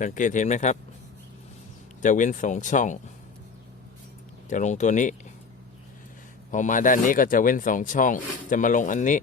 สังเกตเห็นไหมครับ จะเว้นสองช่อง จะลงตัวนี้ พอมาด้านนี้ก็จะเว้นสองช่อง จะมาลงอันนี้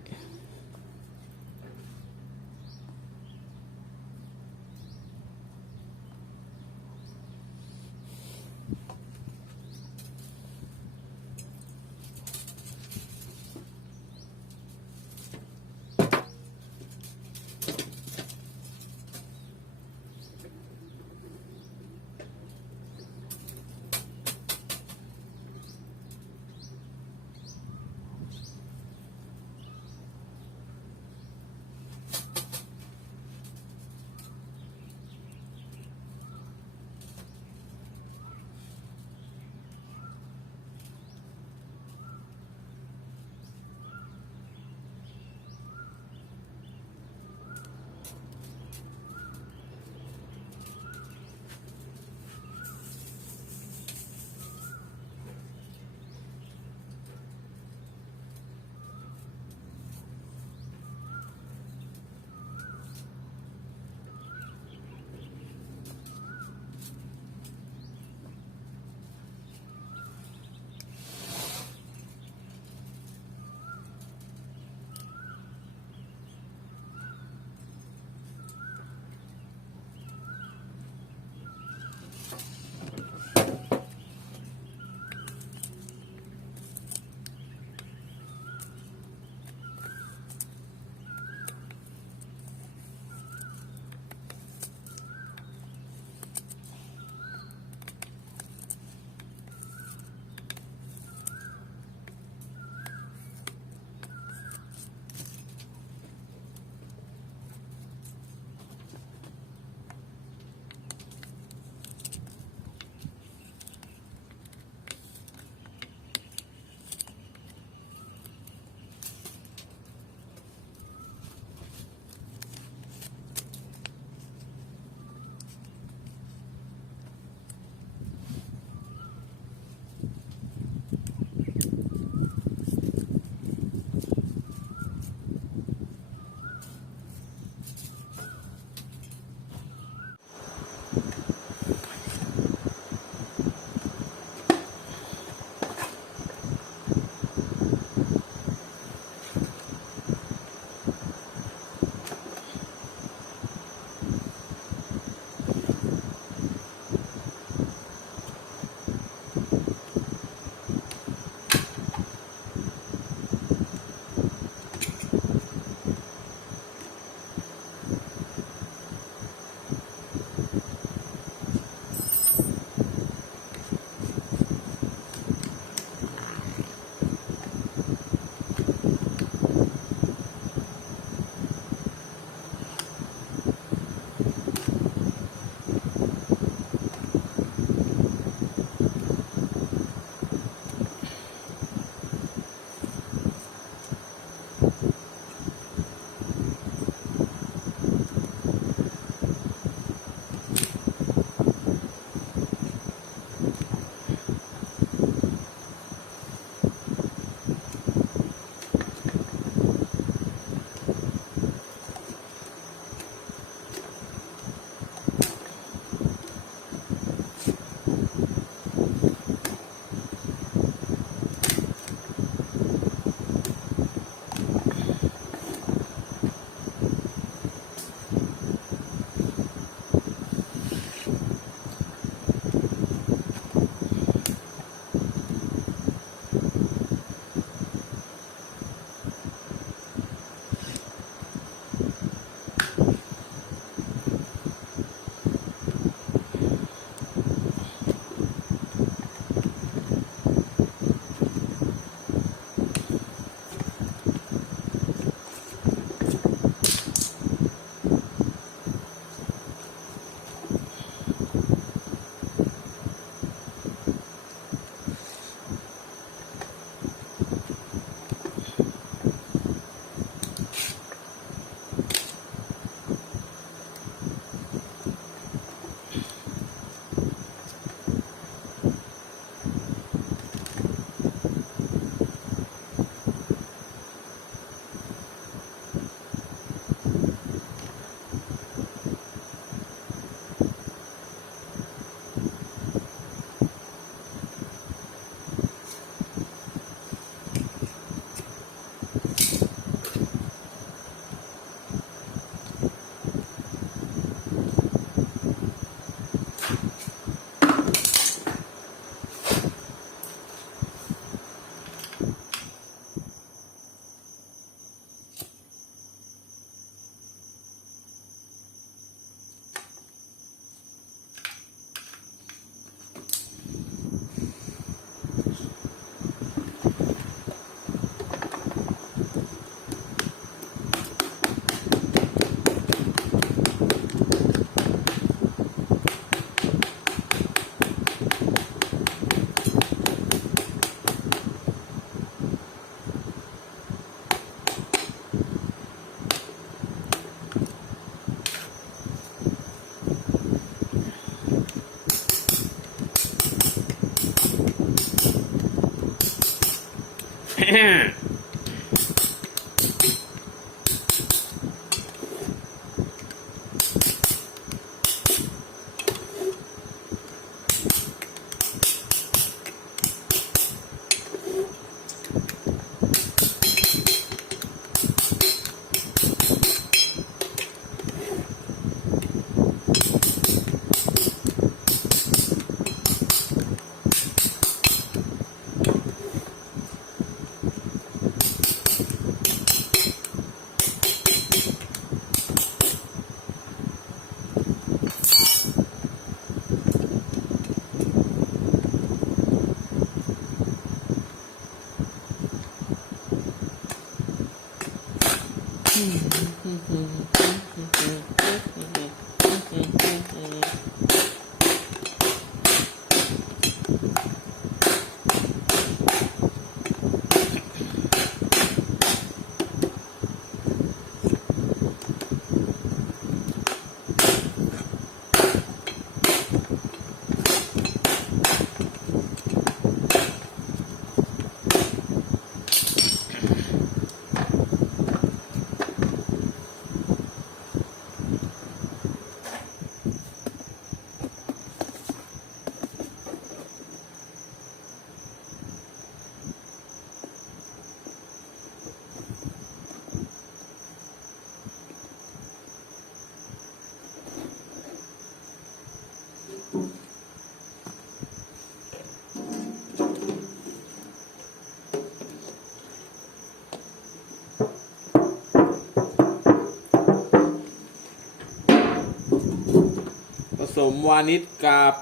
สมวานิชกับ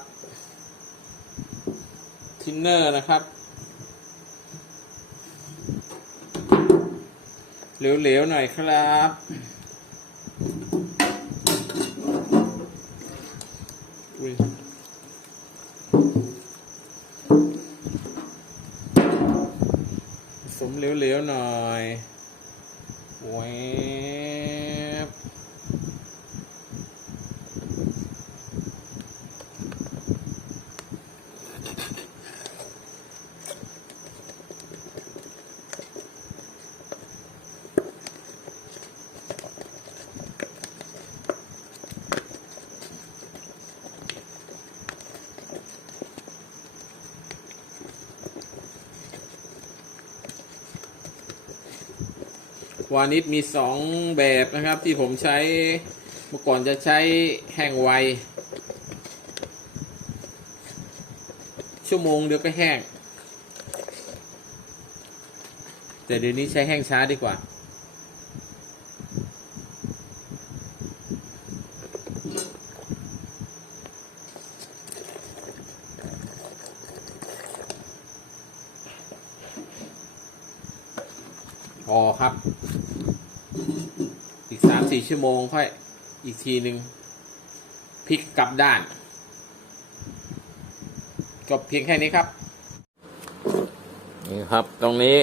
ทินเนอร์นะครับ เหลวๆ หน่อยครับ อุ๊ยสมเหลวๆ หน่อย วานิชมีสองแบบนะครับที่ผมใช้เมื่อก่อนจะใช้แห้งไว ชั่วโมงเดียวก็แห้ง แต่เดี๋ยวนี้ใช้แห้งช้าดีกว่า อครับ อีกสามสี่ชั่วโมงค่อย อีกทีหนึ่งพลิกกลับด้าน จบเพียงแค่นี้ครับ นี่ครับตรงนี้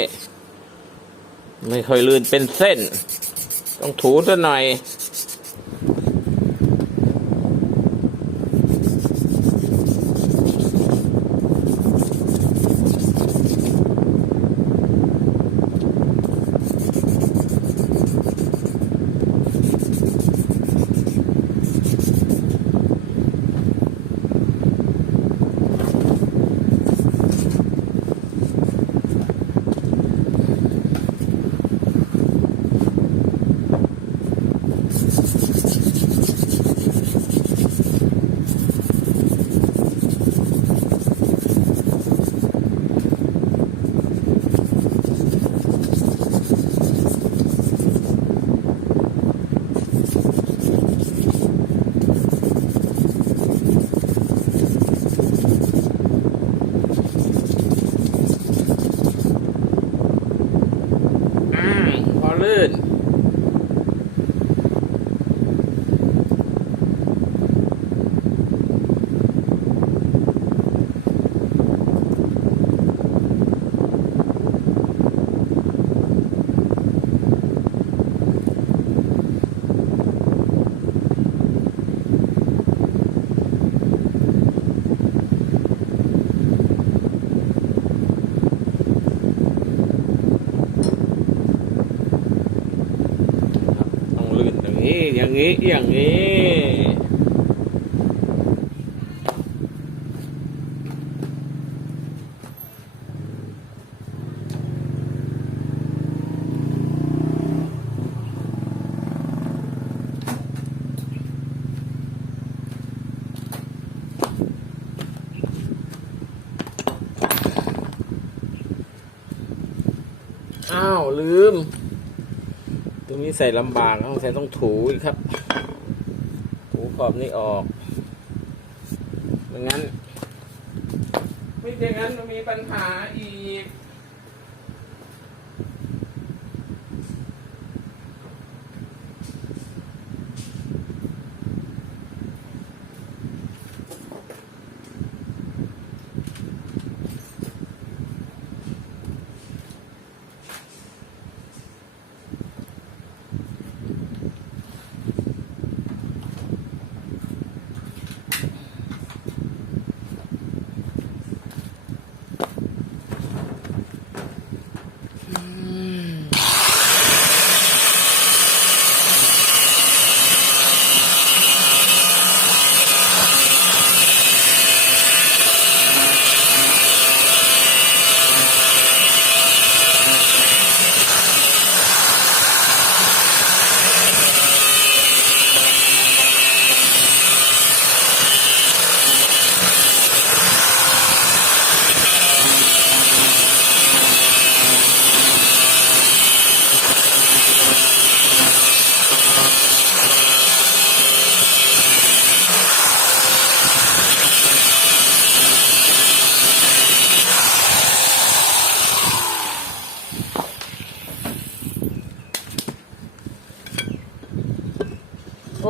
ไม่ค่อยลื่นเป็นเส้น ต้องถูซะหน่อย อ่าพอลื่น อ อย่าง นี้อย่างนี้ อ้าว ลืม ตรง นี้ใส่ลำบากต้องใส่ต้องถูอีกครับ ถูขอบนี้ออกไม่งั้น ไม่อย่างนั้นมันมีปัญหาอีก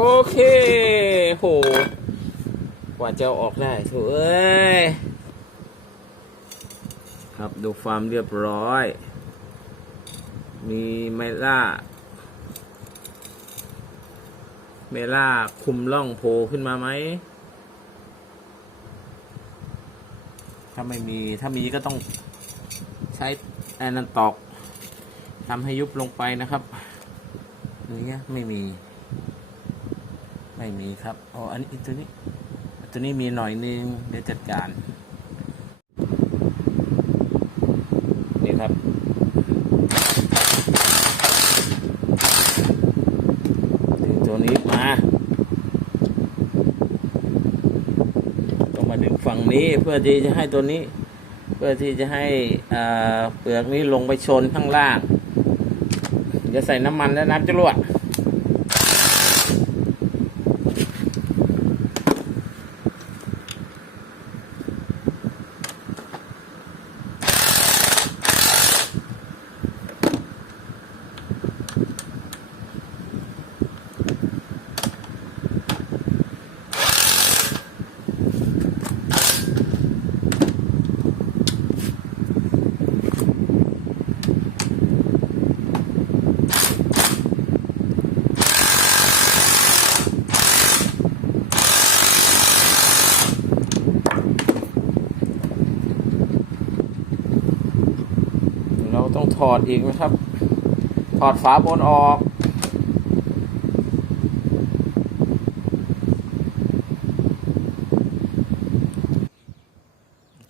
โอเค โหกว่าจะออกได้โถเอ้ย ครับดูความเรียบร้อย มีไมล่า เมล่าคุมร่องโผล่ขึ้นมาไหม ถ้าไม่มี ถ้ามีก็ต้องใช้แอนนันตอกทำให้ยุบลงไปนะครับอย่างเงี้ยไม่มี ไม่มีครับอ๋ออันนี้ตัวนี้ ตัวนี้มีหน่อยนึงเดี๋ยวจัดการ นี่ครับ ดึงตัวนี้มาต้องมาดึงฝั่งนี้เพื่อที่จะให้ตัวนี้ เพื่อที่จะให้เปลือกนี้ลงไปชนข้างล่าง จะใส่น้ำมันและน้ำจรวด เรา ต้องถอดอีกนะครับ ถอดฝาบนออก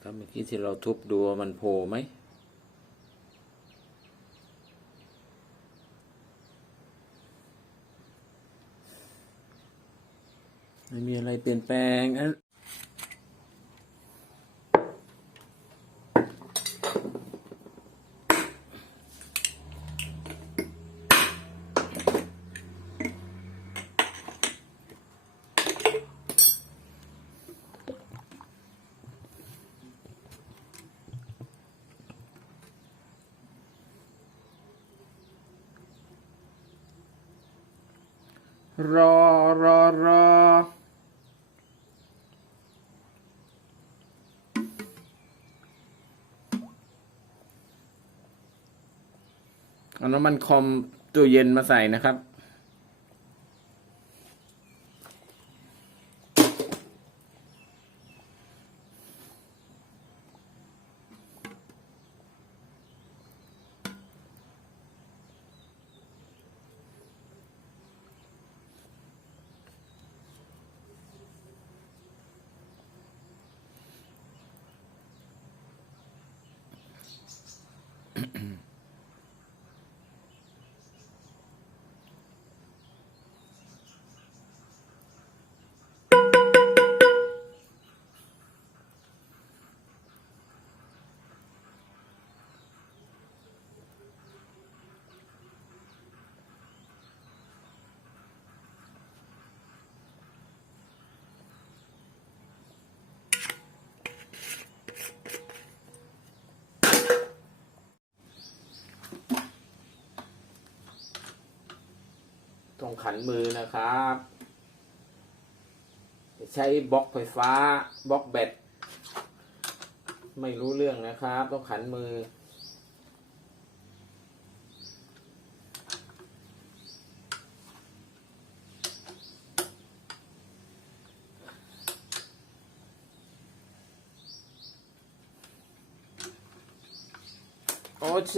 ครับเมื่อกี้ที่เราทุบดูมันโผล่ไหมไม่มีอะไรเปลี่ยนแปลง รอรอรอเอาน้ำมันคอมตู้เย็นมาใส่นะครับ ต้องขันมือนะครับ ใช้บล็อกไฟฟ้าบล็อกแบตไม่รู้เรื่องนะครับ ต้องขันมือ โอเค